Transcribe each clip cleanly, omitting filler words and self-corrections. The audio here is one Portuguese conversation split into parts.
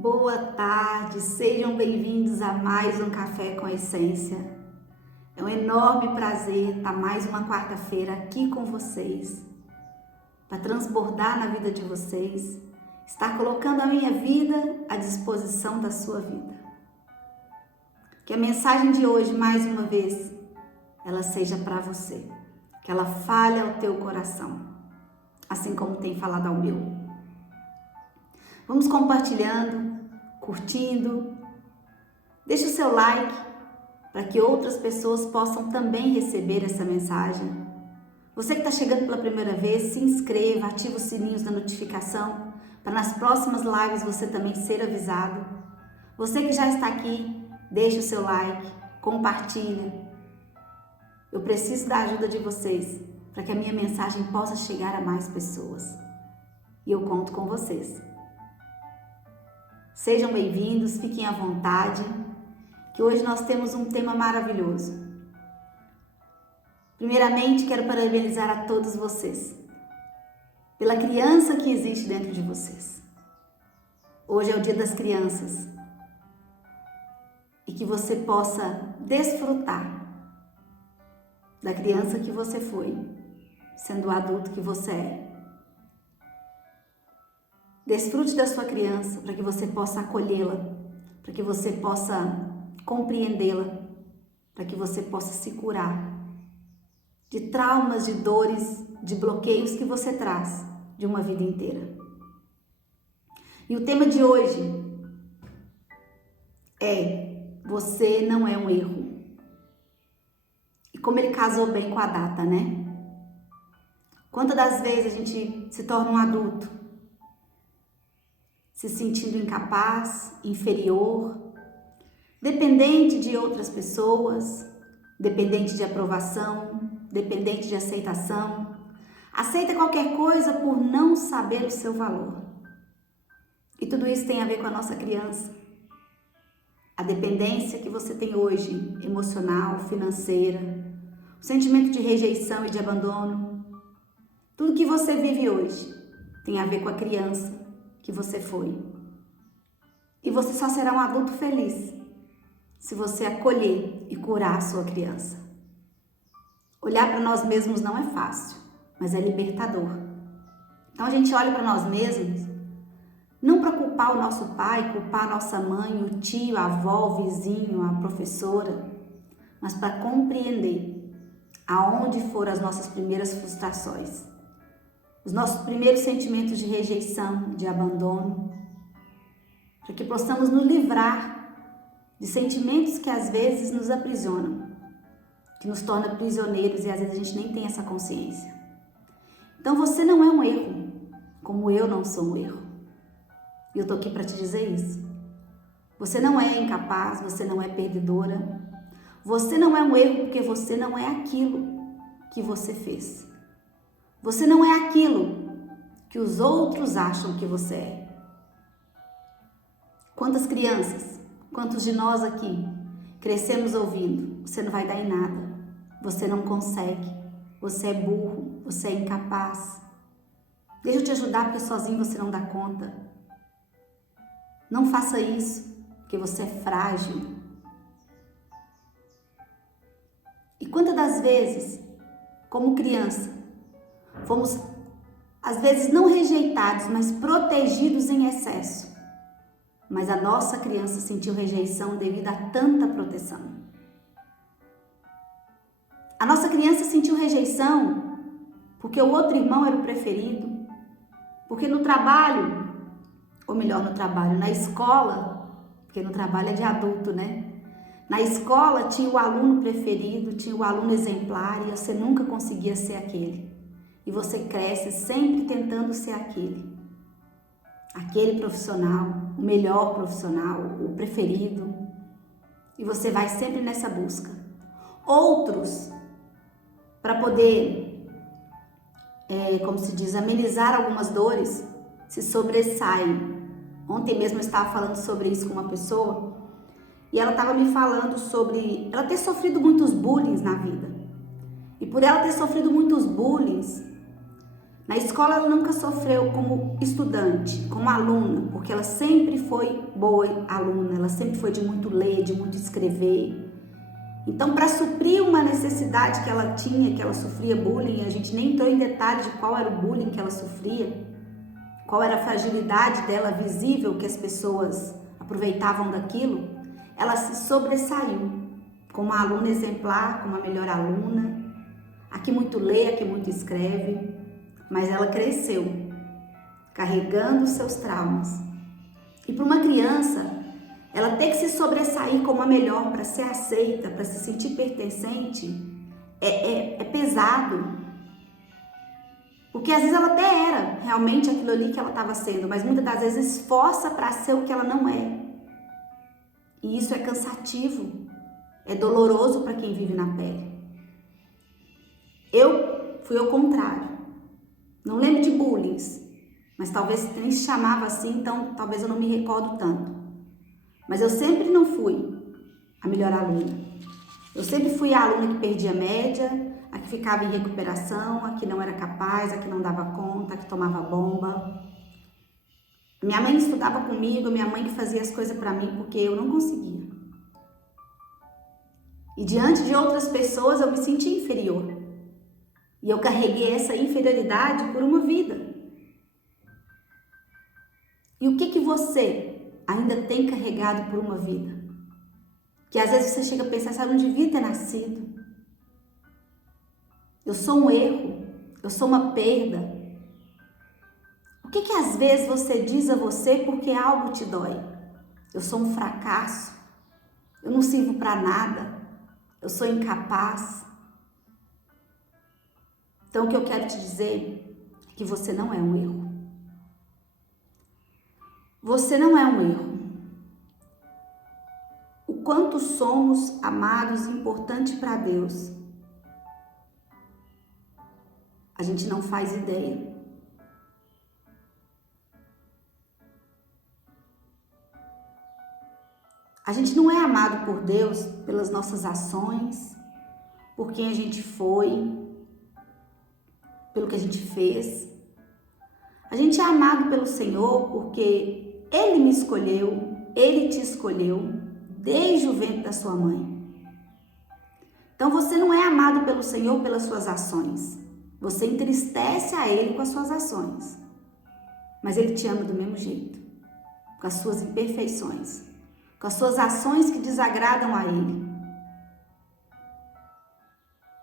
Boa tarde, sejam bem-vindos a mais um Café com Essência. É um enorme prazer estar mais uma quarta-feira aqui com vocês, para transbordar na vida de vocês, estar colocando a minha vida à disposição da sua vida. Que a mensagem de hoje, mais uma vez, ela seja para você, que ela fale ao teu coração, assim como tem falado ao meu. Vamos compartilhando, curtindo. Deixe o seu like para que outras pessoas possam também receber essa mensagem. Você que está chegando pela primeira vez, se inscreva, ative os sininhos da notificação para nas próximas lives você também ser avisado. Você que já está aqui, deixe o seu like, compartilha. Eu preciso da ajuda de vocês para que a minha mensagem possa chegar a mais pessoas. E eu conto com vocês. Sejam bem-vindos, fiquem à vontade, que hoje nós temos um tema maravilhoso. Primeiramente, quero parabenizar a todos vocês, pela criança que existe dentro de vocês. Hoje é o Dia das Crianças e que você possa desfrutar da criança que você foi, sendo o adulto que você é. Desfrute da sua criança para que você possa acolhê-la, para que você possa compreendê-la, para que você possa se curar de traumas, de dores, de bloqueios que você traz de uma vida inteira. E o tema de hoje é: você não é um erro. E como ele casou bem com a data, né? Quantas das vezes a gente se torna um adulto se sentindo incapaz, inferior, dependente de outras pessoas, dependente de aprovação, dependente de aceitação, aceita qualquer coisa por não saber o seu valor. E tudo isso tem a ver com a nossa criança. A dependência que você tem hoje, emocional, financeira, o sentimento de rejeição e de abandono, tudo que você vive hoje tem a ver com a criança que você foi. E você só será um adulto feliz se você acolher e curar a sua criança. Olhar para nós mesmos não é fácil, mas é libertador. Então a gente olha para nós mesmos, não para culpar o nosso pai, culpar a nossa mãe, o tio, a avó, o vizinho, a professora, mas para compreender aonde foram as nossas primeiras frustrações, os nossos primeiros sentimentos de rejeição, de abandono, para que possamos nos livrar de sentimentos que às vezes nos aprisionam, que nos tornam prisioneiros e às vezes a gente nem tem essa consciência. Então você não é um erro, como eu não sou um erro. E eu tô aqui para te dizer isso. Você não é incapaz, você não é perdedora. Você não é um erro porque você não é aquilo que você fez. Você não é aquilo que os outros acham que você é. Quantas crianças, quantos de nós aqui crescemos ouvindo: você não vai dar em nada, você não consegue, você é burro, você é incapaz. Deixa eu te ajudar porque sozinho você não dá conta. Não faça isso porque você é frágil. E quantas das vezes, como criança, fomos, às vezes, não rejeitados, mas protegidos em excesso. Mas a nossa criança sentiu rejeição devido a tanta proteção. A nossa criança sentiu rejeição porque o outro irmão era o preferido. Porque no trabalho, ou melhor, na escola, porque no trabalho é de adulto, né? Na escola tinha o aluno preferido, tinha o aluno exemplar e você nunca conseguia ser aquele. E você cresce sempre tentando ser aquele profissional, o melhor profissional, o preferido. E você vai sempre nessa busca. Outros, para poder, como se diz, amenizar algumas dores, se sobressaem. Ontem mesmo eu estava falando sobre isso com uma pessoa e ela estava me falando sobre ela ter sofrido muitos bullying na vida. E por ela ter sofrido muitos bullying, Na escola ela nunca sofreu como estudante, como aluna, porque ela sempre foi boa aluna, ela sempre foi de muito ler, de muito escrever. Então, para suprir uma necessidade que ela tinha, que ela sofria bullying, a gente nem entrou em detalhe de qual era o bullying que ela sofria, qual era a fragilidade dela visível que as pessoas aproveitavam daquilo, ela se sobressaiu como uma aluna exemplar, como a melhor aluna, a que muito lê, a que muito escreve, mas ela cresceu, carregando os seus traumas. E para uma criança, ela ter que se sobressair como a melhor para ser aceita, para se sentir pertencente, é pesado. Porque às vezes ela até era realmente aquilo ali que ela estava sendo, mas muitas das vezes esforça para ser o que ela não é. E isso é cansativo, é doloroso para quem vive na pele. Eu fui ao contrário. Não lembro de bullying, mas talvez nem se chamava assim, então talvez eu não me recordo tanto. Mas eu sempre não fui a melhor aluna. Eu sempre fui a aluna que perdia média, a que ficava em recuperação, a que não era capaz, a que não dava conta, a que tomava bomba. Minha mãe estudava comigo, minha mãe que fazia as coisas para mim porque eu não conseguia. E diante de outras pessoas eu me sentia inferior. E eu carreguei essa inferioridade por uma vida. E o que você ainda tem carregado por uma vida? Que às vezes você chega a pensar, sabe, eu não devia ter nascido. Eu sou um erro, eu sou uma perda. O que às vezes você diz a você porque algo te dói? Eu sou um fracasso, eu não sirvo para nada, eu sou incapaz. Então o que eu quero te dizer é que você não é um erro. Você não é um erro. O quanto somos amados e importantes para Deus, a gente não faz ideia. A gente não é amado por Deus pelas nossas ações, por quem a gente foi, pelo que a gente fez. A gente é amado pelo Senhor porque Ele me escolheu, Ele te escolheu desde o ventre da sua mãe. Então você não é amado pelo Senhor pelas suas ações. Você entristece a Ele com as suas ações. Mas Ele te ama do mesmo jeito, com as suas imperfeições, com as suas ações que desagradam a Ele.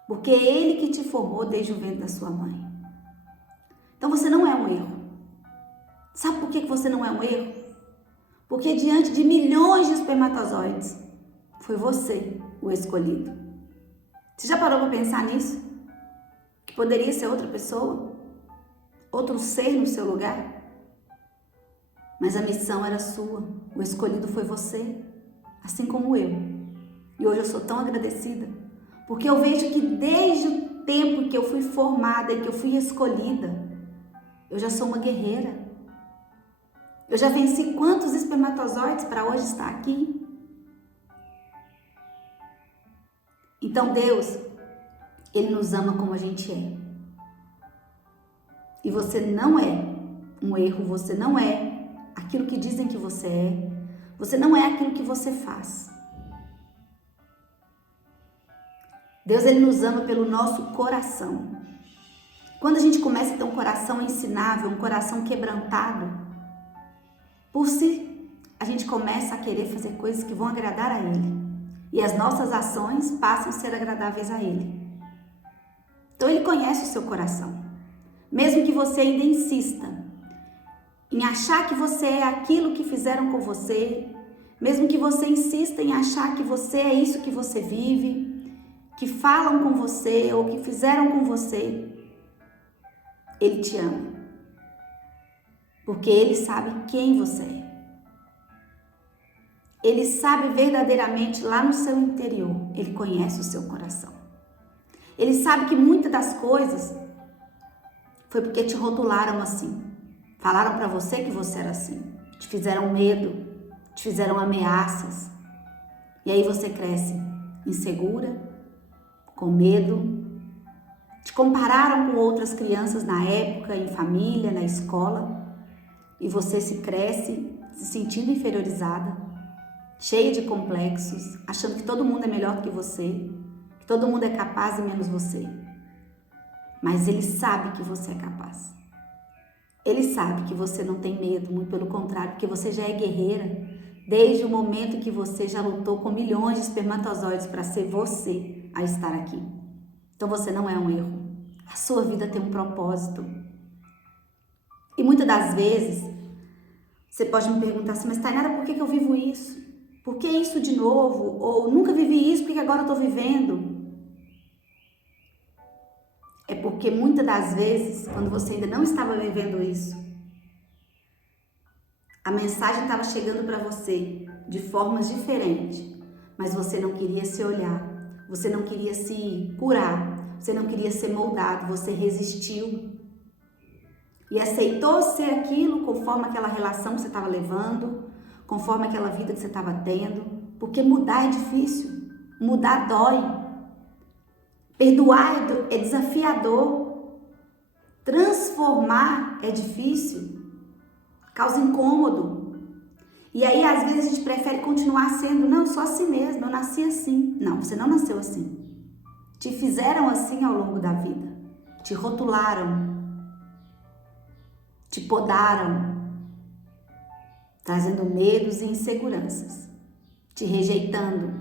Porque é Ele que te formou desde o ventre da sua mãe. Então você não é um erro. Sabe por que você não é um erro? Porque diante de milhões de espermatozoides, foi você o escolhido. Você já parou para pensar nisso? Que poderia ser outra pessoa? Outro ser no seu lugar? Mas a missão era sua. O escolhido foi você, assim como eu. E hoje eu sou tão agradecida, porque eu vejo que desde o tempo que eu fui formada e que eu fui escolhida, eu já sou uma guerreira. Eu já venci quantos espermatozoides para hoje estar aqui? Então Deus, Ele nos ama como a gente é. E você não é um erro, você não é aquilo que dizem que você é, você não é aquilo que você faz. Deus, Ele nos ama pelo nosso coração. Quando a gente começa a ter um coração ensinável, um coração quebrantado, por si, a gente começa a querer fazer coisas que vão agradar a Ele. E as nossas ações passam a ser agradáveis a Ele. Então Ele conhece o seu coração. Mesmo que você ainda insista em achar que você é aquilo que fizeram com você, mesmo que você insista em achar que você é isso que você vive, que falam com você ou que fizeram com você, Ele te ama. Porque Ele sabe quem você é. Ele sabe verdadeiramente lá no seu interior. Ele conhece o seu coração. Ele sabe que muitas das coisas foi porque te rotularam assim. Falaram para você que você era assim. Te fizeram medo, te fizeram ameaças. E aí você cresce insegura, com medo, Te compararam com outras crianças na época, em família, na escola, e você se cresce se sentindo inferiorizada, cheia de complexos, achando que todo mundo é melhor do que você, que todo mundo é capaz e menos você. Mas ele sabe que você é capaz. Ele sabe que você não tem medo, muito pelo contrário, porque você já é guerreira desde o momento que você já lutou com milhões de espermatozoides para ser você a estar aqui. Então você não é um erro. A sua vida tem um propósito. E muitas das vezes você pode me perguntar assim, mas Tainara, por que eu vivo isso? Por que isso de novo? Ou nunca vivi isso, por que agora eu estou vivendo? É porque muitas das vezes, quando você ainda não estava vivendo isso, a mensagem estava chegando para você de formas diferentes, mas você não queria se olhar, você não queria se curar, você não queria ser moldado, você resistiu e aceitou ser aquilo conforme aquela relação que você estava levando, conforme aquela vida que você estava tendo, porque mudar é difícil, mudar dói. Perdoar é desafiador, transformar é difícil, causa incômodo. E aí às vezes a gente prefere continuar sendo, não, eu sou assim mesmo, eu nasci assim. Não, você não nasceu assim. Te fizeram assim ao longo da vida, te rotularam, te podaram, trazendo medos e inseguranças, te rejeitando,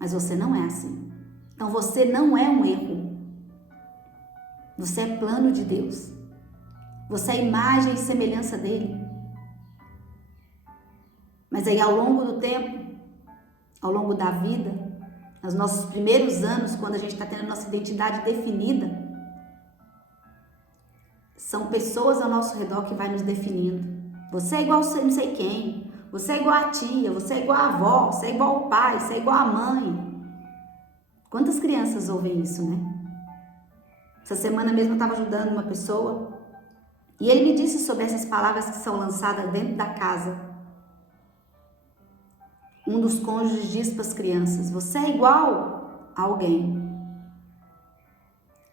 mas você não é assim. Então você não é um erro, você é plano de Deus, você é imagem e semelhança dele. Mas aí ao longo do tempo, ao longo da vida, nos nossos primeiros anos, quando a gente está tendo a nossa identidade definida, são pessoas ao nosso redor que vai nos definindo. Você é igual a não sei quem, você é igual a tia, você é igual a avó, você é igual ao pai, você é igual a mãe. Quantas crianças ouvem isso, né? Essa semana mesmo eu estava ajudando uma pessoa e ele me disse sobre essas palavras que são lançadas dentro da casa. Um dos cônjuges diz para as crianças, você é igual a alguém.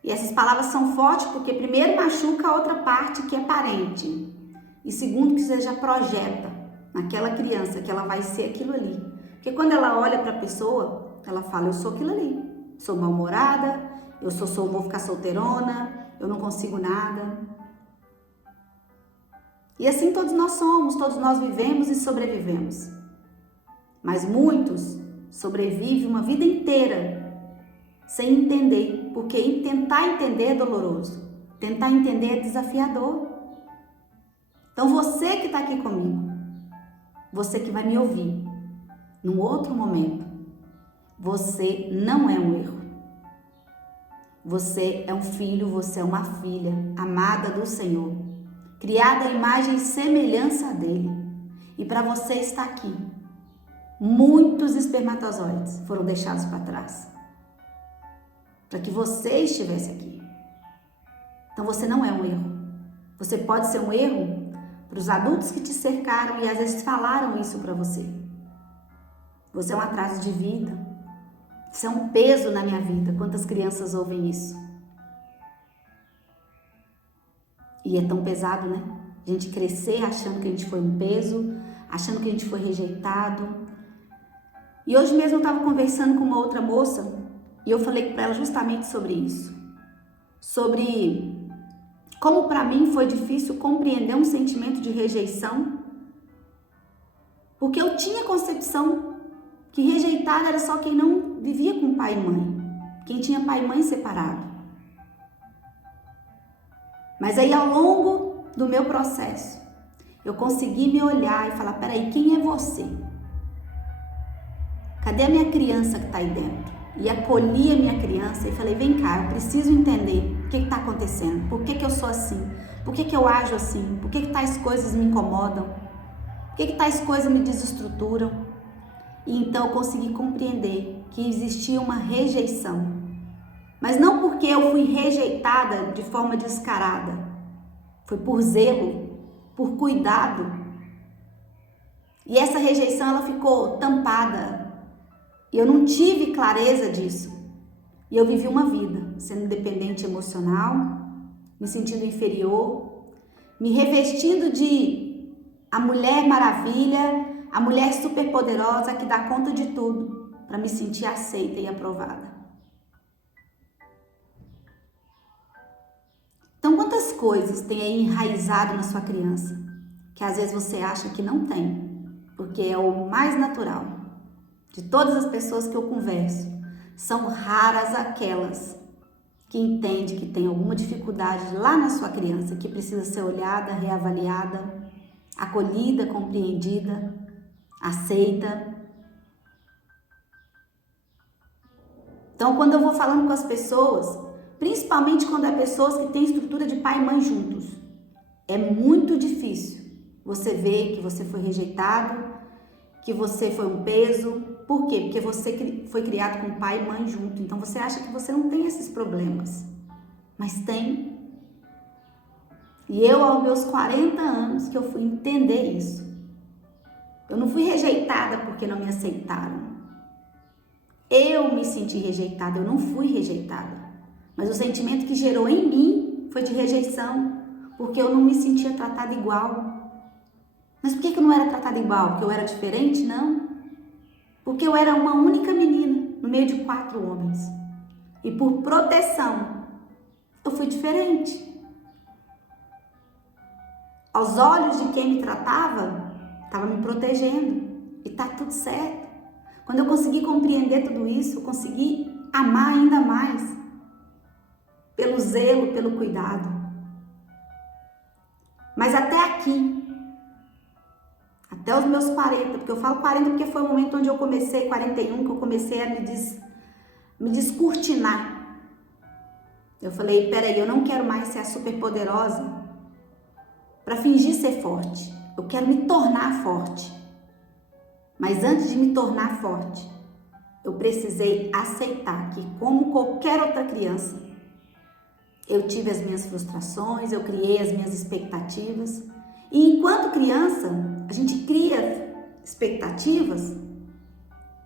E essas palavras são fortes porque primeiro machuca a outra parte que é parente. E segundo que você já projeta naquela criança que ela vai ser aquilo ali. Porque quando ela olha para a pessoa, ela fala, eu sou aquilo ali. Sou mal-humorada, vou ficar solteirona, eu não consigo nada. E assim todos nós somos, todos nós vivemos e sobrevivemos. Mas muitos sobrevivem uma vida inteira sem entender, porque tentar entender é doloroso, tentar entender é desafiador. Então você que está aqui comigo, você que vai me ouvir num outro momento, você não é um erro. Você é um filho, você é uma filha amada do Senhor, criada à imagem e semelhança dele. E para você estar aqui, muitos espermatozoides foram deixados para trás, para que você estivesse aqui. Então você não é um erro. Você pode ser um erro para os adultos que te cercaram e às vezes falaram isso para você. Você é um atraso de vida. Isso é um peso na minha vida. Quantas crianças ouvem isso? E é tão pesado, né? A gente crescer achando que a gente foi um peso, achando que a gente foi rejeitado. E hoje mesmo eu estava conversando com uma outra moça e eu falei para ela justamente sobre isso. Sobre como para mim foi difícil compreender um sentimento de rejeição. Porque eu tinha a concepção que rejeitado era só quem não vivia com pai e mãe, quem tinha pai e mãe separado. Mas aí ao longo do meu processo, eu consegui me olhar e falar, peraí, quem é você? Cadê a minha criança que está aí dentro? E acolhi a minha criança e falei, vem cá, eu preciso entender o que está acontecendo, por que eu sou assim, por que eu ajo assim, por que tais coisas me incomodam, por que tais coisas me desestruturam. E então eu consegui compreender que existia uma rejeição. Mas não porque eu fui rejeitada de forma descarada. Foi por zelo, por cuidado. E essa rejeição ela ficou tampada. E eu não tive clareza disso. E eu vivi uma vida sendo dependente emocional, me sentindo inferior, me revestindo de a mulher maravilha, a mulher superpoderosa que dá conta de tudo, para me sentir aceita e aprovada. Então, quantas coisas tem aí enraizado na sua criança, que às vezes você acha que não tem, porque é o mais natural. De todas as pessoas que eu converso, são raras aquelas que entendem que tem alguma dificuldade lá na sua criança, que precisa ser olhada, reavaliada, acolhida, compreendida, aceita. Então, quando eu vou falando com as pessoas, principalmente quando é pessoas que têm estrutura de pai e mãe juntos, é muito difícil você ver que você foi rejeitado, que você foi um peso. Por quê? Porque você foi criado com pai e mãe junto. Então você acha que você não tem esses problemas. Mas tem. E eu, aos meus 40 anos, que eu fui entender isso. Eu não fui rejeitada porque não me aceitaram. Eu me senti rejeitada, eu não fui rejeitada. Mas o sentimento que gerou em mim foi de rejeição, porque eu não me sentia tratada igual. Mas por que eu não era tratada igual? Porque eu era diferente? Não. Porque eu era uma única menina no meio de 4 homens. E por proteção, eu fui diferente. Aos olhos de quem me tratava, estava me protegendo. E tá tudo certo. Quando eu consegui compreender tudo isso, eu consegui amar ainda mais. Pelo zelo, pelo cuidado. Mas até aqui, até os meus 40, porque eu falo 40 porque foi o momento onde eu comecei, 41, que eu comecei a me descortinar. Eu falei, peraí, eu não quero mais ser a superpoderosa para fingir ser forte. Eu quero me tornar forte. Mas antes de me tornar forte, eu precisei aceitar que, como qualquer outra criança, eu tive as minhas frustrações, eu criei as minhas expectativas. E enquanto criança, a gente cria expectativas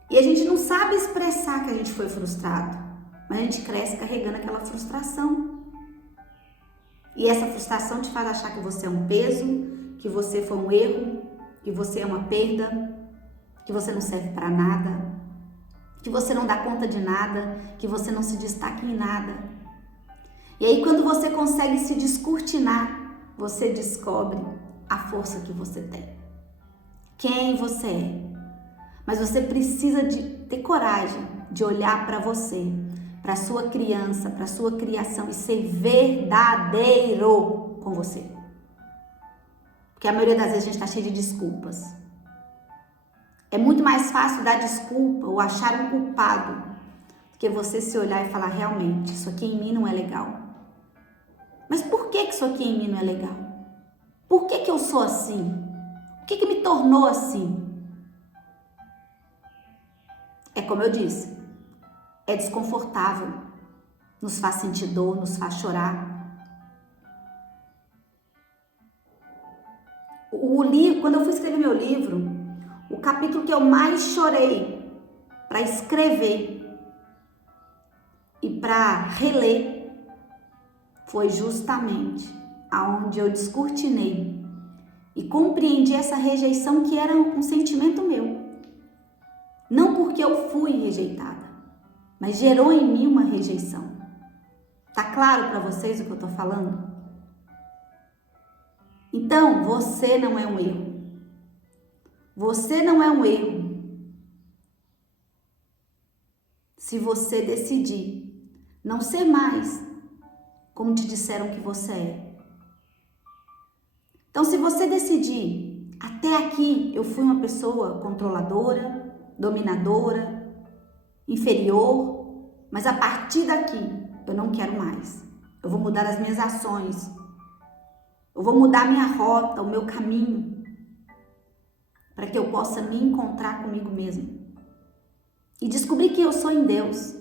e a gente não sabe expressar que a gente foi frustrado, mas a gente cresce carregando aquela frustração. E essa frustração te faz achar que você é um peso, que você foi um erro, que você é uma perda, que você não serve para nada, que você não dá conta de nada, que você não se destaca em nada. E aí quando você consegue se descortinar, você descobre a força que você tem, quem você é. Mas você precisa de ter coragem de olhar para você, para sua criança, para sua criação e ser verdadeiro com você. Porque a maioria das vezes a gente está cheio de desculpas. É muito mais fácil dar desculpa ou achar um culpado do que você se olhar e falar, realmente, isso aqui em mim não é legal. Mas por que isso aqui em mim não é legal? Por que eu sou assim? O que me tornou assim? É como eu disse, é desconfortável, nos faz sentir dor, nos faz chorar. Quando eu fui escrever meu livro, o capítulo que eu mais chorei para escrever e para reler foi justamente aonde eu descortinei e compreendi essa rejeição que era um sentimento meu. Não porque eu fui rejeitada, mas gerou em mim uma rejeição. Tá claro para vocês o que eu tô falando? Então, você não é um erro. Você não é um erro se você decidir não ser mais como te disseram que você é. Então, se você decidir, até aqui eu fui uma pessoa controladora, dominadora, inferior, mas a partir daqui eu não quero mais. Eu vou mudar as minhas ações. Eu vou mudar a minha rota, o meu caminho, para que eu possa me encontrar comigo mesmo e descobrir que eu sou em Deus.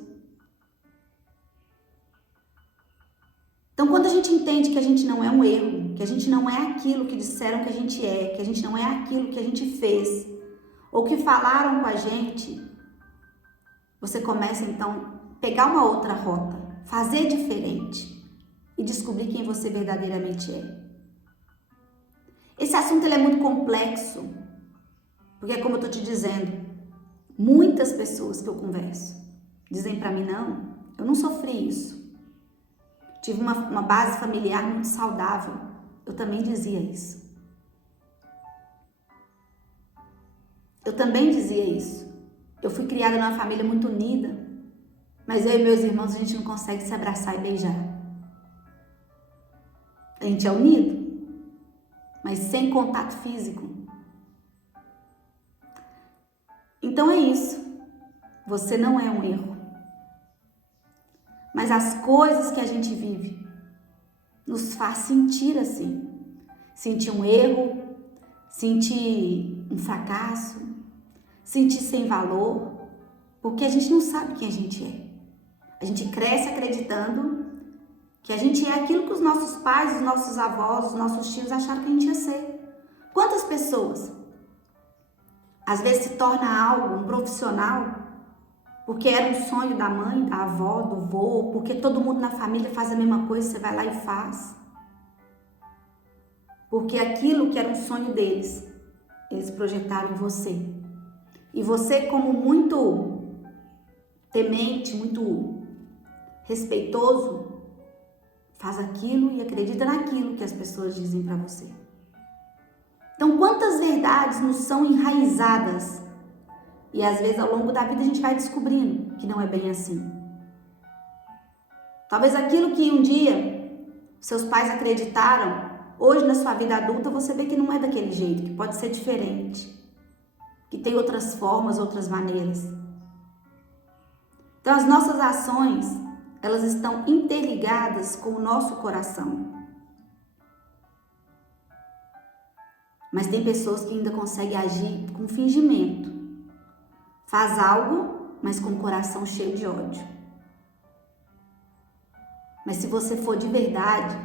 Então, quando a gente entende que a gente não é um erro, que a gente não é aquilo que disseram que a gente é, que a gente não é aquilo que a gente fez, ou que falaram com a gente, você começa então pegar uma outra rota, fazer diferente e descobrir quem você verdadeiramente é. Esse assunto ele é muito complexo, porque é como eu estou te dizendo, muitas pessoas que eu converso dizem para mim, não, eu não sofri isso. Tive uma base familiar muito saudável. Eu também dizia isso. Eu também dizia isso. Eu fui criada numa família muito unida, mas eu e meus irmãos, a gente não consegue se abraçar e beijar. A gente é unido, mas sem contato físico. Então é isso. Você não é um erro. Mas as coisas que a gente vive nos faz sentir assim. Sentir um erro, sentir um fracasso, sentir sem valor, porque a gente não sabe quem a gente é. A gente cresce acreditando que a gente é aquilo que os nossos pais, os nossos avós, os nossos tios acharam que a gente ia ser. Quantas pessoas às vezes se torna algo, um profissional, porque era um sonho da mãe, da avó, do vô, porque todo mundo na família faz a mesma coisa, você vai lá e faz. Porque aquilo que era um sonho deles, eles projetaram em você. E você, como muito temente, muito respeitoso, faz aquilo e acredita naquilo que as pessoas dizem para você. Então, quantas verdades nos são enraizadas? E às vezes ao longo da vida a gente vai descobrindo que não é bem assim. Talvez aquilo que um dia seus pais acreditaram, hoje na sua vida adulta você vê que não é daquele jeito, que pode ser diferente, que tem outras formas, outras maneiras. Então as nossas ações, elas estão interligadas com o nosso coração. Mas tem pessoas que ainda conseguem agir com fingimento. Faz algo, mas com o coração cheio de ódio. Mas se você for de verdade,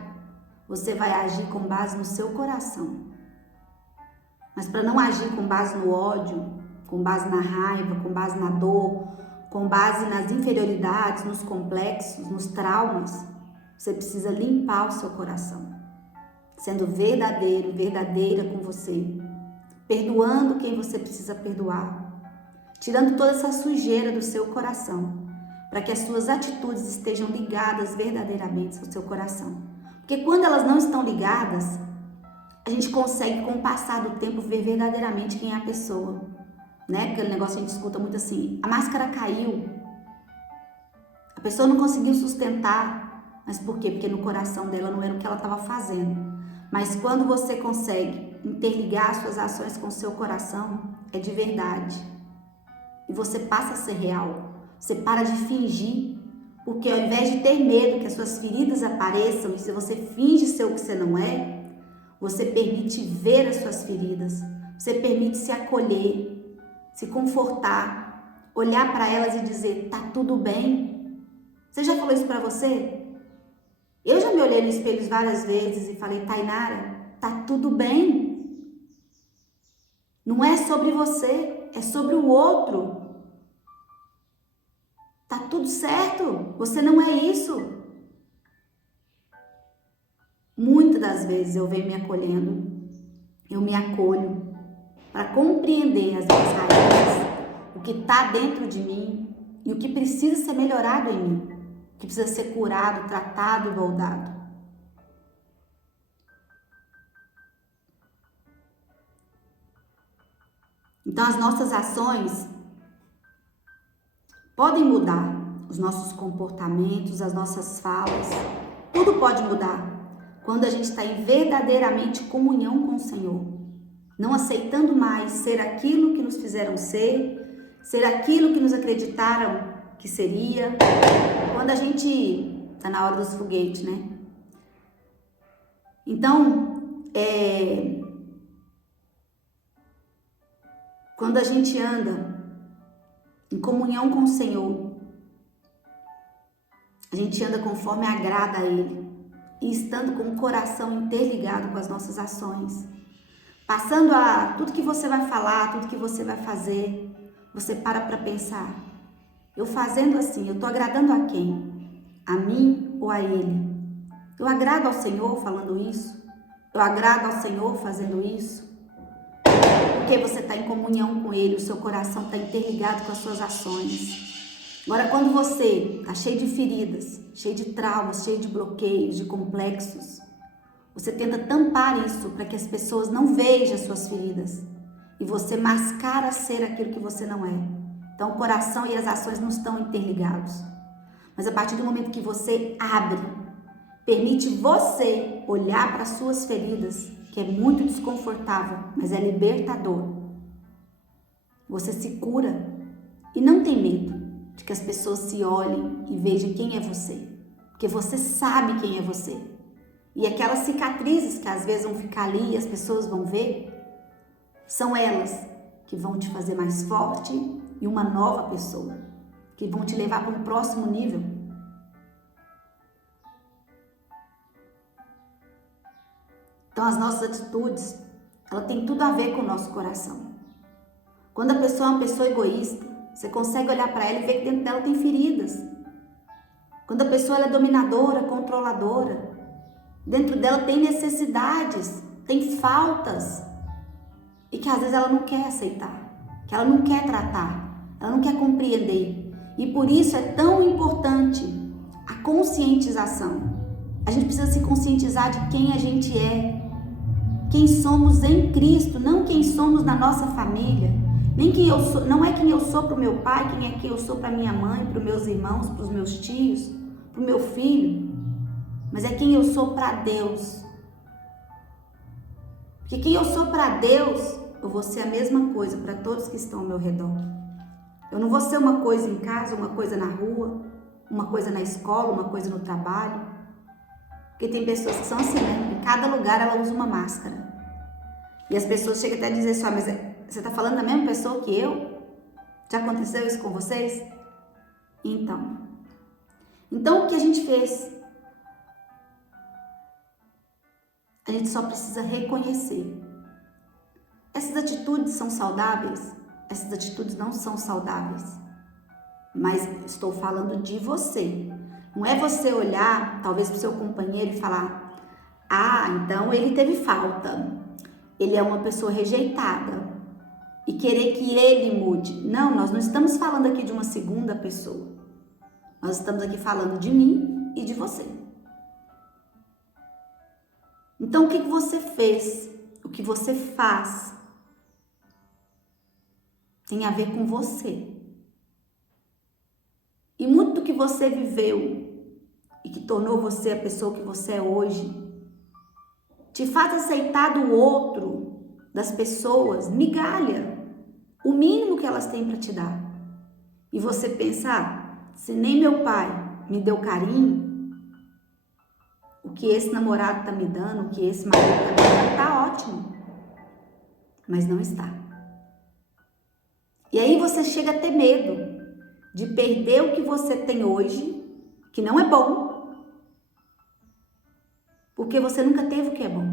você vai agir com base no seu coração. Mas para não agir com base no ódio, com base na raiva, com base na dor, com base nas inferioridades, nos complexos, nos traumas, você precisa limpar o seu coração. Sendo verdadeiro, verdadeira com você. Perdoando quem você precisa perdoar. Tirando toda essa sujeira do seu coração, para que as suas atitudes estejam ligadas verdadeiramente ao seu coração. Porque quando elas não estão ligadas, a gente consegue, com o passar do tempo, ver verdadeiramente quem é a pessoa. Né? Aquele negócio que a gente escuta muito assim, a máscara caiu, a pessoa não conseguiu sustentar, mas por quê? Porque no coração dela não era o que ela estava fazendo. Mas quando você consegue interligar as suas ações com o seu coração, é de verdade. E você passa a ser real. Você para de fingir. Porque ao invés de ter medo que as suas feridas apareçam, e se você finge ser o que você não é, você permite ver as suas feridas. Você permite se acolher, se confortar, olhar para elas e dizer, tá tudo bem. Você já falou isso para você? Eu já me olhei no espelho várias vezes e falei, Tainara, tá tudo bem. Não é sobre você, é sobre o outro. Tá tudo certo, você não é isso. Muitas das vezes eu venho me acolhendo, eu me acolho para compreender as minhas raízes, o que está dentro de mim e o que precisa ser melhorado em mim, o que precisa ser curado, tratado e moldado. Então as nossas ações podem mudar, os nossos comportamentos, as nossas falas, tudo pode mudar quando a gente está em verdadeiramente comunhão com o Senhor, não aceitando mais ser aquilo que nos fizeram ser aquilo que nos acreditaram que seria. Quando a gente está na hora dos foguetes, né? Então, quando a gente anda em comunhão com o Senhor, a gente anda conforme agrada a Ele e estando com o coração interligado com as nossas ações, passando a tudo que você vai falar, tudo que você vai fazer, você para pensar, Eu fazendo assim, eu estou agradando a quem? A mim ou a Ele? Eu agrado ao Senhor falando isso? Eu agrado ao Senhor fazendo isso? Porque você está em comunhão com Ele, o seu coração está interligado com as suas ações. Agora, quando você está cheio de feridas, cheio de traumas, cheio de bloqueios, de complexos, você tenta tampar isso para que as pessoas não vejam as suas feridas. E você mascara ser aquilo que você não é. Então, o coração e as ações não estão interligados. Mas a partir do momento que você abre, permite você olhar para as suas feridas, que é muito desconfortável, mas é libertador. Você se cura e não tem medo de que as pessoas se olhem e vejam quem é você. Porque você sabe quem é você. E aquelas cicatrizes que às vezes vão ficar ali e as pessoas vão ver, são elas que vão te fazer mais forte e uma nova pessoa, que vão te levar para um próximo nível. Então as nossas atitudes, ela tem tudo a ver com o nosso coração. Quando a pessoa é uma pessoa egoísta, você consegue olhar para ela e ver que dentro dela tem feridas. Quando a pessoa ela é dominadora, controladora, dentro dela tem necessidades, tem faltas, e que às vezes ela não quer aceitar, que ela não quer tratar, ela não quer compreender. E por isso é tão importante a conscientização. A gente precisa se conscientizar de quem a gente é, quem somos em Cristo, não quem somos na nossa família, nem quem eu sou, não é quem eu sou para o meu pai, quem eu sou para minha mãe, para os meus irmãos, para os meus tios, para o meu filho, mas é quem eu sou para Deus. Porque quem eu sou para Deus, eu vou ser a mesma coisa para todos que estão ao meu redor. Eu não vou ser uma coisa em casa, uma coisa na rua, uma coisa na escola, uma coisa no trabalho. Porque tem pessoas que são assim, né? Em cada lugar ela usa uma máscara. E as pessoas chegam até a dizer assim, mas você está falando da mesma pessoa que eu? Já aconteceu isso com vocês? Então o que a gente fez? A gente só precisa reconhecer. Essas atitudes são saudáveis? Essas atitudes não são saudáveis. Mas estou falando de você. Não é você olhar, talvez, para o seu companheiro e falar: ah, então ele teve falta. Ele é uma pessoa rejeitada. E querer que ele mude. Não, nós não estamos falando aqui de uma segunda pessoa. Nós estamos aqui falando de mim e de você. Então, o que você fez? O que você faz tem a ver com você. E muito do que você viveu e que tornou você a pessoa que você é hoje, te faz aceitar do outro, das pessoas, migalha, o mínimo que elas têm para te dar. E você pensar, se nem meu pai me deu carinho, o que esse namorado está me dando, o que esse marido está me dando, está ótimo. Mas não está. E aí você chega a ter medo de perder o que você tem hoje, que não é bom, porque você nunca teve o que é bom,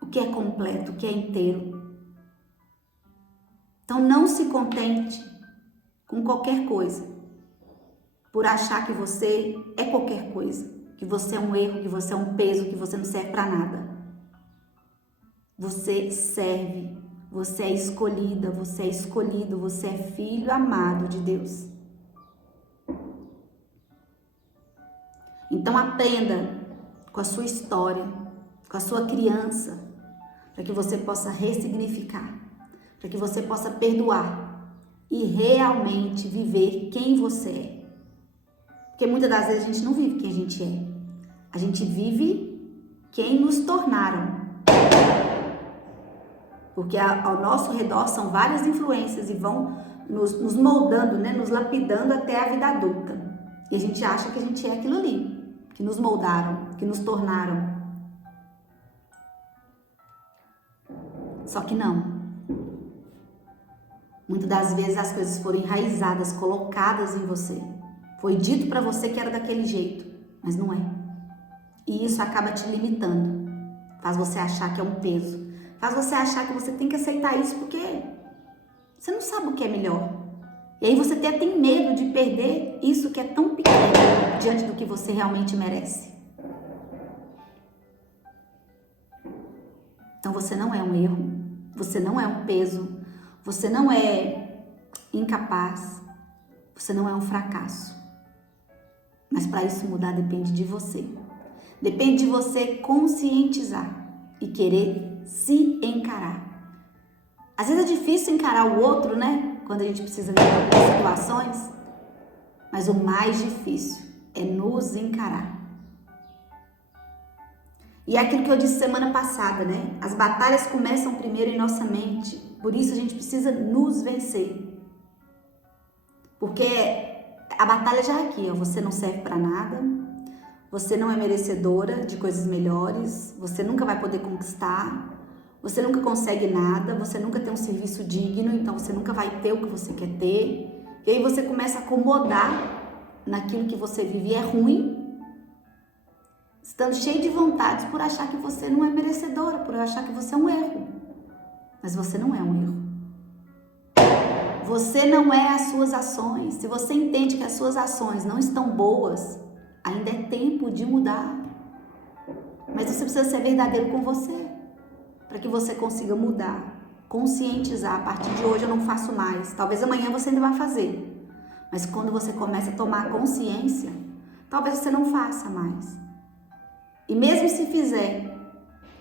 o que é completo, o que é inteiro. Então não se contente com qualquer coisa, por achar que você é qualquer coisa, que você é um erro, que você é um peso, que você não serve para nada. Você serve, você é escolhida, você é escolhido, você é filho amado de Deus. Então aprenda com a sua história, com a sua criança, para que você possa ressignificar, para que você possa perdoar e realmente viver quem você é. Porque muitas das vezes a gente não vive quem a gente é. A gente vive quem nos tornaram. Porque ao nosso redor são várias influências e vão nos moldando, né? Nos lapidando até a vida adulta. E a gente acha que a gente é aquilo ali, que nos moldaram, que nos tornaram. Só que não. Muitas das vezes as coisas foram enraizadas, colocadas em você. Foi dito para você que era daquele jeito, mas não é. E isso acaba te limitando. Faz você achar que é um peso. Faz você achar que você tem que aceitar isso porque você não sabe o que é melhor. E aí você até tem medo de perder isso que é tão pequeno diante do que você realmente merece. Então você não é um erro, você não é um peso, você não é incapaz, você não é um fracasso. Mas para isso mudar depende de você. Depende de você conscientizar e querer se encarar. Às vezes é difícil encarar o outro, né? Quando a gente precisa de algumas situações. Mas o mais difícil é nos encarar. E é aquilo que eu disse semana passada, né? As batalhas começam primeiro em nossa mente. Por isso a gente precisa nos vencer. Porque a batalha já é aqui, ó. Você não serve para nada. Você não é merecedora de coisas melhores. Você nunca vai poder conquistar. Você nunca consegue nada. Você nunca tem um serviço digno. Então você nunca vai ter o que você quer ter. E aí você começa a acomodar naquilo que você vive. E é ruim. Estando cheio de vontades por achar que você não é merecedora, por achar que você é um erro. Mas você não é um erro. Você não é as suas ações. Se você entende que as suas ações não estão boas, ainda é tempo de mudar. Mas você precisa ser verdadeiro com você, para que você consiga mudar, conscientizar. A partir de hoje eu não faço mais. Talvez amanhã você ainda vá fazer. Mas quando você começa a tomar consciência, talvez você não faça mais. E mesmo se fizer,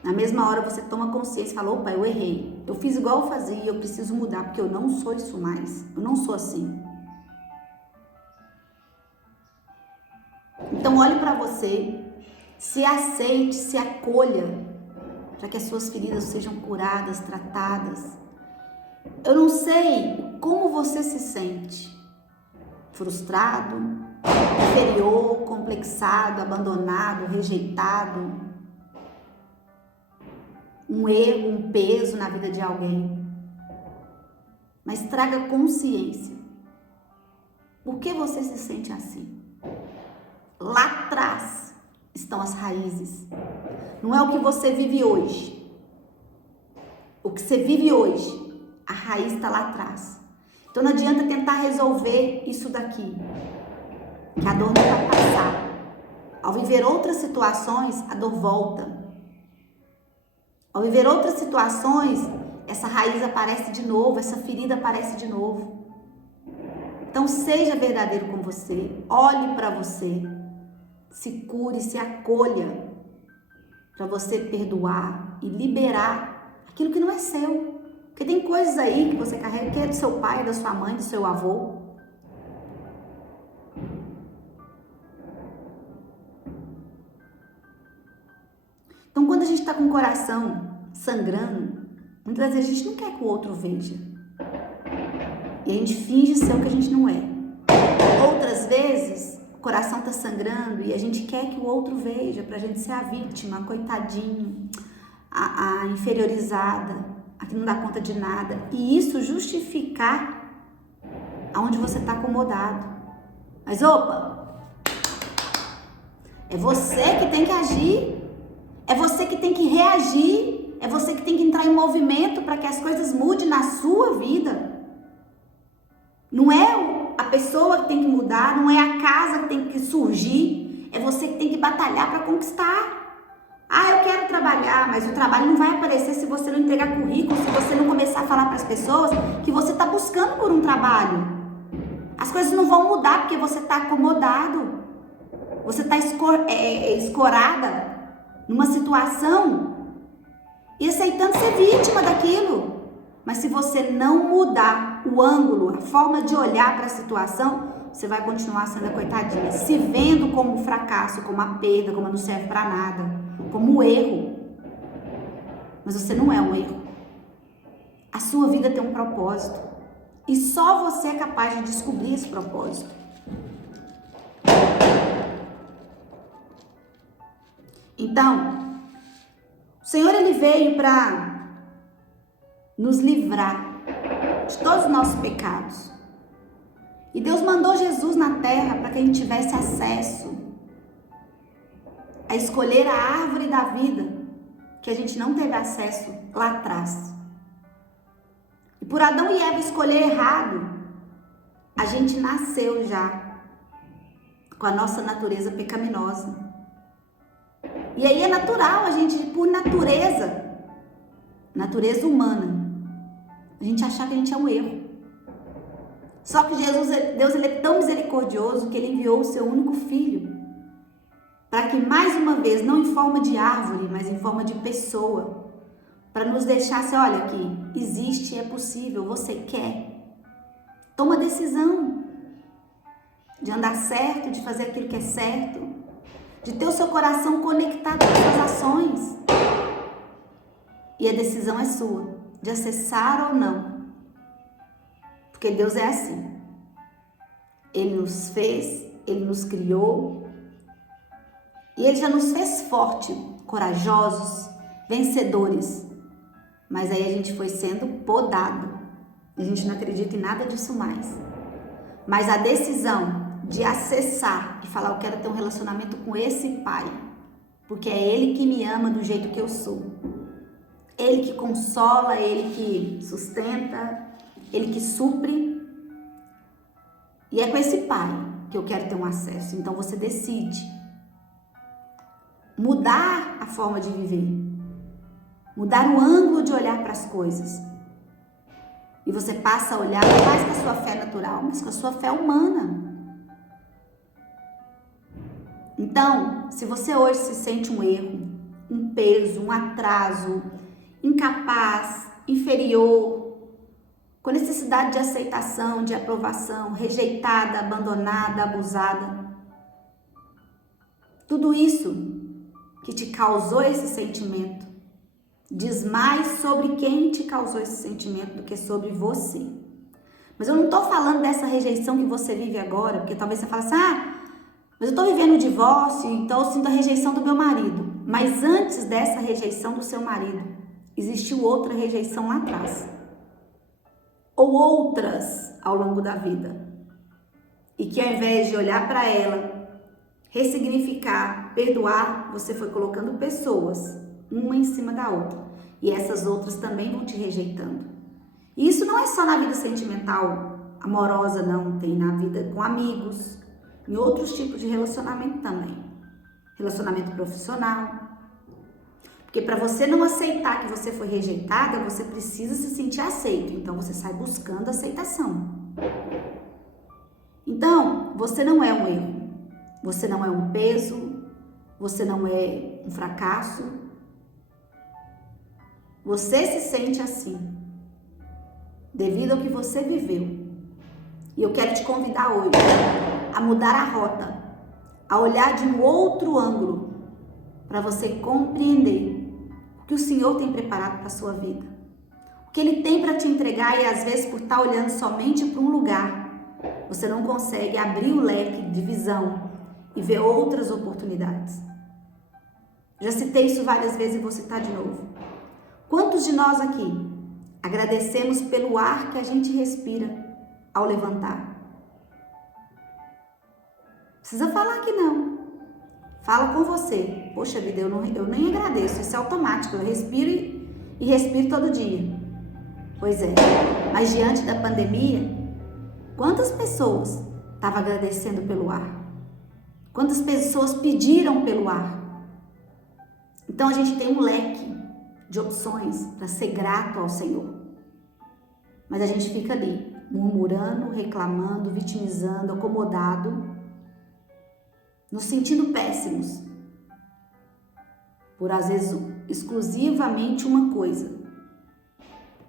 na mesma hora você toma consciência e fala, opa, eu errei. Eu fiz igual eu fazia e eu preciso mudar, porque eu não sou isso mais. Eu não sou assim. Então olhe para você, se aceite, se acolha, para que as suas feridas sejam curadas, tratadas. Eu não sei como você se sente. Frustrado, inferior, complexado, abandonado, rejeitado, um erro, um peso na vida de alguém. Mas traga consciência. Por que você se sente assim? Lá atrás estão as raízes. Não é o que você vive hoje. O que você vive hoje, a raiz está lá atrás. Então não adianta tentar resolver isso daqui, que a dor não vai passar. Ao viver outras situações, a dor volta. Ao viver outras situações, essa raiz aparece de novo, essa ferida aparece de novo. Então seja verdadeiro com você, olhe para você, se cure, se acolha, para você perdoar e liberar aquilo que não é seu. Porque tem coisas aí que você carrega que é do seu pai, da sua mãe, do seu avô. Então, quando a gente está com o coração sangrando, muitas vezes a gente não quer que o outro veja. E a gente finge ser o que a gente não é. Outras vezes, o coração está sangrando e a gente quer que o outro veja, para a gente ser a vítima, a coitadinho, a inferiorizada, a que não dá conta de nada. E isso justificar aonde você está acomodado. Mas, opa! É você que tem que agir. É você que tem que reagir, é você que tem que entrar em movimento para que as coisas mudem na sua vida. Não é a pessoa que tem que mudar, não é a casa que tem que surgir, é você que tem que batalhar para conquistar. Ah, eu quero trabalhar, mas o trabalho não vai aparecer se você não entregar currículo, se você não começar a falar para as pessoas que você está buscando por um trabalho. As coisas não vão mudar porque você está acomodado, você está escorada numa situação e aceitando ser vítima daquilo. Mas se você não mudar o ângulo, a forma de olhar para a situação, você vai continuar sendo a coitadinha, se vendo como um fracasso, como a perda, como não serve para nada, como um erro. Mas você não é um erro. A sua vida tem um propósito e só você é capaz de descobrir esse propósito. Então, o Senhor, Ele veio para nos livrar de todos os nossos pecados. E Deus mandou Jesus na terra para que a gente tivesse acesso a escolher a árvore da vida, que a gente não teve acesso lá atrás. E por Adão e Eva escolher errado, a gente nasceu já com a nossa natureza pecaminosa. E aí é natural a gente, por natureza humana, a gente achar que a gente é um erro. Só que Deus ele é tão misericordioso que ele enviou o seu único filho para que mais uma vez, não em forma de árvore, mas em forma de pessoa, para nos deixar assim, olha aqui, existe, é possível, você quer. Toma decisão de andar certo, de fazer aquilo que é certo, de ter o seu coração conectado com as suas ações. E a decisão é sua, de acessar ou não. Porque Deus é assim. Ele nos fez, Ele nos criou. E Ele já nos fez fortes, corajosos, vencedores. Mas aí a gente foi sendo podado. A gente não acredita em nada disso mais. Mas a decisão de acessar e falar, eu quero ter um relacionamento com esse Pai. Porque é Ele que me ama do jeito que eu sou. Ele que consola, Ele que sustenta, Ele que supre. E é com esse Pai que eu quero ter um acesso. Então você decide mudar a forma de viver. Mudar o ângulo de olhar para as coisas. E você passa a olhar não mais com a sua fé natural, mas com a sua fé humana. Então, se você hoje se sente um erro, um peso, um atraso, incapaz, inferior, com necessidade de aceitação, de aprovação, rejeitada, abandonada, abusada, tudo isso que te causou esse sentimento, diz mais sobre quem te causou esse sentimento do que sobre você. Mas eu não estou falando dessa rejeição que você vive agora, porque talvez você fale assim, mas eu estou vivendo o divórcio, então eu sinto a rejeição do meu marido. Mas antes dessa rejeição do seu marido, existiu outra rejeição lá atrás. Ou outras ao longo da vida. E que ao invés de olhar para ela, ressignificar, perdoar, você foi colocando pessoas, uma em cima da outra. E essas outras também vão te rejeitando. E isso não é só na vida sentimental, amorosa, não. Tem na vida com amigos, em outros tipos de relacionamento também. Relacionamento profissional. Porque para você não aceitar que você foi rejeitada, você precisa se sentir aceito. Então você sai buscando aceitação. Então, você não é um erro. Você não é um peso. Você não é um fracasso. Você se sente assim, devido ao que você viveu. E eu quero te convidar hoje a mudar a rota, a olhar de um outro ângulo, para você compreender o que o Senhor tem preparado para a sua vida. O que Ele tem para te entregar e às vezes por estar olhando somente para um lugar, você não consegue abrir o leque de visão e ver outras oportunidades. Já citei isso várias vezes e vou citar de novo. Quantos de nós aqui agradecemos pelo ar que a gente respira ao levantar? Precisa falar que não. Fala com você. Poxa vida, eu nem agradeço, isso é automático, eu respiro e respiro todo dia. Pois é, mas diante da pandemia, quantas pessoas estavam agradecendo pelo ar? Quantas pessoas pediram pelo ar? Então a gente tem um leque de opções para ser grato ao Senhor. Mas a gente fica ali, murmurando, reclamando, vitimizando, acomodado, nos sentindo péssimos, por às vezes exclusivamente uma coisa.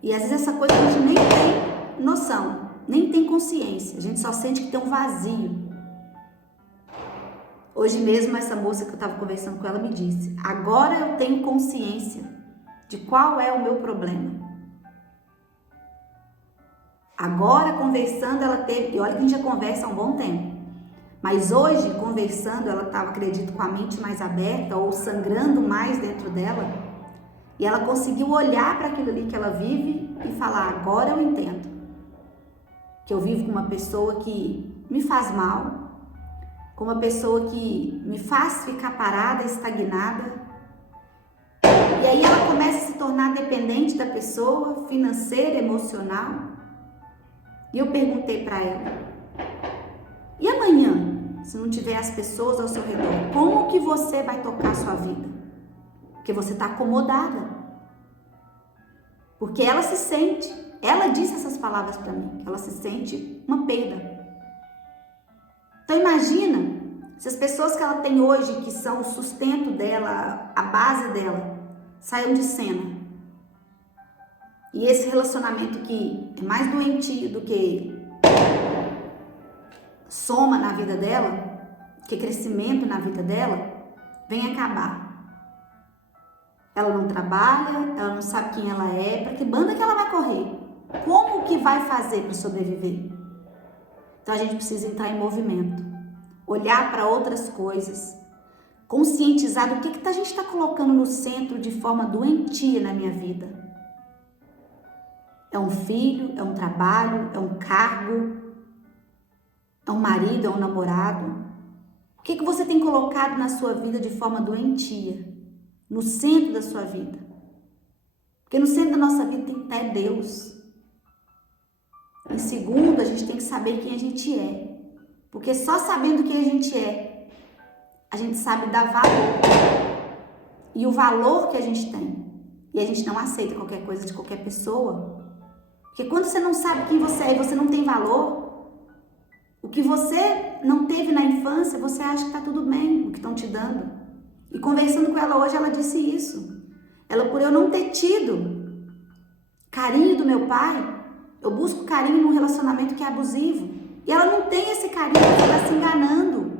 E às vezes essa coisa a gente nem tem noção, nem tem consciência, a gente só sente que tem um vazio. Hoje mesmo essa moça que eu estava conversando com ela me disse, agora eu tenho consciência de qual é o meu problema. Agora conversando ela teve, e olha que a gente já conversa há um bom tempo, mas hoje conversando ela estava, acredito, com a mente mais aberta ou sangrando mais dentro dela, e ela conseguiu olhar para aquilo ali que ela vive e falar, agora eu entendo que eu vivo com uma pessoa que me faz mal, com uma pessoa que me faz ficar parada, estagnada. E aí ela começa a se tornar dependente da pessoa, financeira, emocional. E eu perguntei para ela, E amanhã, se não tiver as pessoas ao seu redor, como que você vai tocar a sua vida? Porque você está acomodada. Porque ela se sente, ela disse essas palavras para mim, ela se sente uma perda. Então imagina se as pessoas que ela tem hoje, que são o sustento dela, a base dela, saiam de cena. E esse relacionamento que é mais doentio do que soma na vida dela, que crescimento na vida dela, vem acabar. Ela não trabalha, ela não sabe quem ela é, para que banda que ela vai correr? Como que vai fazer para sobreviver? Então a gente precisa entrar em movimento, olhar para outras coisas, conscientizar do que a gente está colocando no centro de forma doentia na minha vida. É um filho, é um trabalho, é um cargo, é um marido, é um namorado. O que você tem colocado na sua vida de forma doentia? No centro da sua vida. Porque no centro da nossa vida tem que estar Deus. Em segundo, a gente tem que saber quem a gente é. Porque só sabendo quem a gente sabe dar valor. E o valor que a gente tem. E a gente não aceita qualquer coisa de qualquer pessoa. Porque quando você não sabe quem você é e você não tem valor, o que você não teve na infância, você acha que está tudo bem, o que estão te dando. E conversando com ela hoje, ela disse isso. Ela, por eu não ter tido carinho do meu pai, eu busco carinho num relacionamento que é abusivo. E ela não tem esse carinho, ela está se enganando.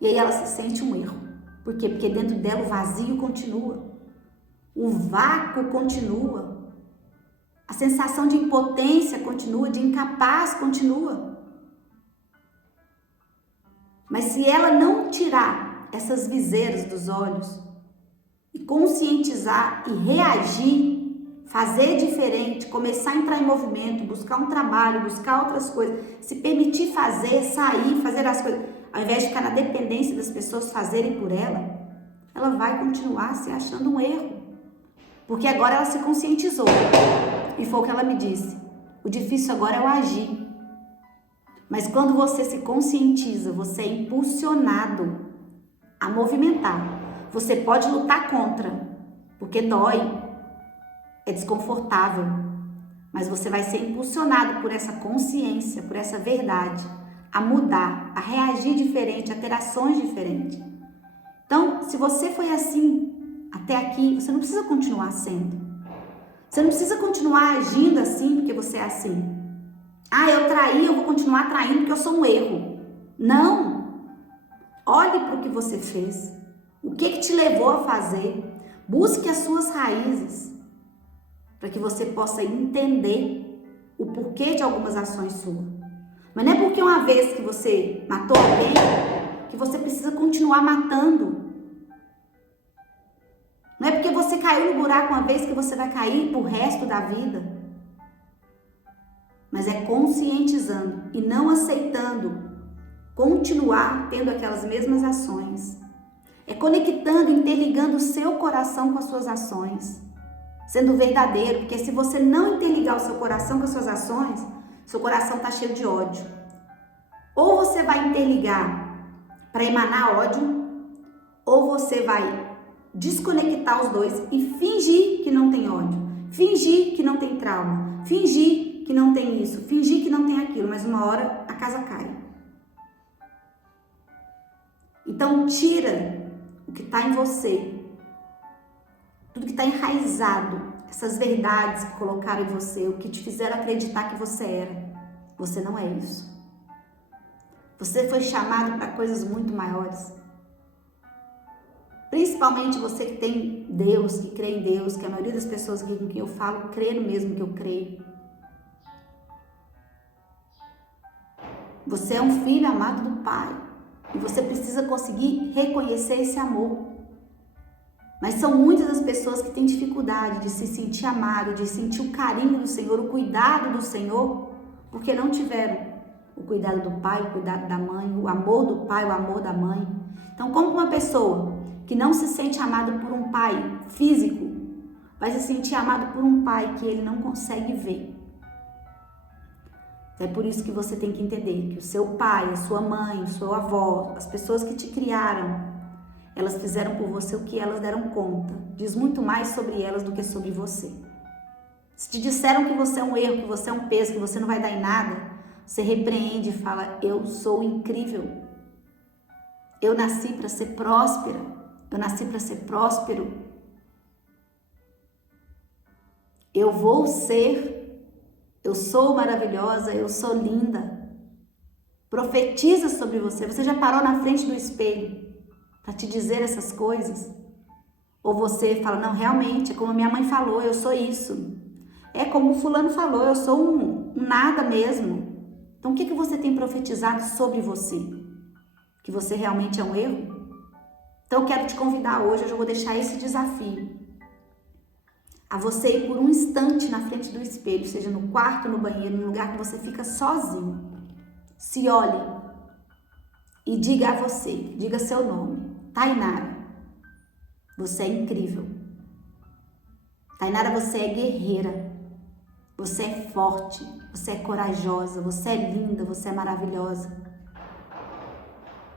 E aí ela se sente um erro. Por quê? Porque dentro dela o vazio continua. O vácuo continua. A sensação de impotência continua, de incapaz continua. Mas se ela não tirar essas viseiras dos olhos e conscientizar e reagir, fazer diferente, começar a entrar em movimento, buscar um trabalho, buscar outras coisas, se permitir fazer, sair, fazer as coisas, ao invés de ficar na dependência das pessoas fazerem por ela, ela vai continuar se achando um erro. Porque agora ela se conscientizou. E foi o que ela me disse. O difícil agora é o agir. Mas quando você se conscientiza, você é impulsionado a movimentar. Você pode lutar contra, porque dói, é desconfortável. Mas você vai ser impulsionado por essa consciência, por essa verdade, a mudar, a reagir diferente, a ter ações diferentes. Então, se você foi assim até aqui, você não precisa continuar sendo. Você não precisa continuar agindo assim porque você é assim. Ah, eu traí, eu vou continuar traindo porque eu sou um erro. Não. Olhe para o que você fez. O que te levou a fazer? Busque as suas raízes para que você possa entender o porquê de algumas ações suas. Mas não é porque uma vez que você matou alguém que você precisa continuar matando. Não é porque você caiu no buraco uma vez que você vai cair pro resto da vida. Mas é conscientizando e não aceitando continuar tendo aquelas mesmas ações. É conectando, interligando o seu coração com as suas ações. Sendo verdadeiro, porque se você não interligar o seu coração com as suas ações, seu coração está cheio de ódio. Ou você vai interligar para emanar ódio, ou você vai desconectar os dois e fingir que não tem ódio, fingir que não tem trauma, fingir que não tem isso, fingir que não tem aquilo, mas uma hora a casa cai. Então tira o que está em você, tudo que está enraizado, essas verdades que colocaram em você, o que te fizeram acreditar que você era. Você não é isso. Você foi chamado para coisas muito maiores. Principalmente você que tem Deus, que crê em Deus, que a maioria das pessoas com quem eu falo crê no mesmo que eu creio. Você é um filho amado do Pai e você precisa conseguir reconhecer esse amor. Mas são muitas as pessoas que têm dificuldade de se sentir amado, de sentir o carinho do Senhor, o cuidado do Senhor, porque não tiveram o cuidado do pai, o cuidado da mãe, o amor do pai, o amor da mãe. Então, como uma pessoa que não se sente amado por um pai físico, vai se sentir amado por um pai que ele não consegue ver. É por isso que você tem que entender que o seu pai, a sua mãe, o seu avó, as pessoas que te criaram, elas fizeram por você o que elas deram conta. Diz muito mais sobre elas do que sobre você. Se te disseram que você é um erro, que você é um peso, que você não vai dar em nada, você repreende e fala: eu sou incrível. Eu nasci para ser próspera. Eu nasci para ser próspero. Eu vou ser. Eu sou maravilhosa. Eu sou linda. Profetiza sobre você. Você já parou na frente do espelho para te dizer essas coisas? Ou você fala: não, realmente, é como minha mãe falou, eu sou isso. É como o fulano falou, eu sou um nada mesmo. Então, o que você tem profetizado sobre você? Que você realmente é um erro? Então, eu quero te convidar hoje, eu vou deixar esse desafio. A você ir por um instante na frente do espelho, seja no quarto, no banheiro, num lugar que você fica sozinho. Se olhe e diga a você, diga seu nome. Tainara, você é incrível. Tainara, você é guerreira. Você é forte, você é corajosa, você é linda, você é maravilhosa.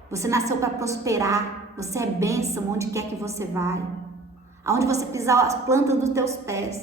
Você nasceu para prosperar, você é bênção onde quer que você vai. Aonde você pisar as plantas dos teus pés,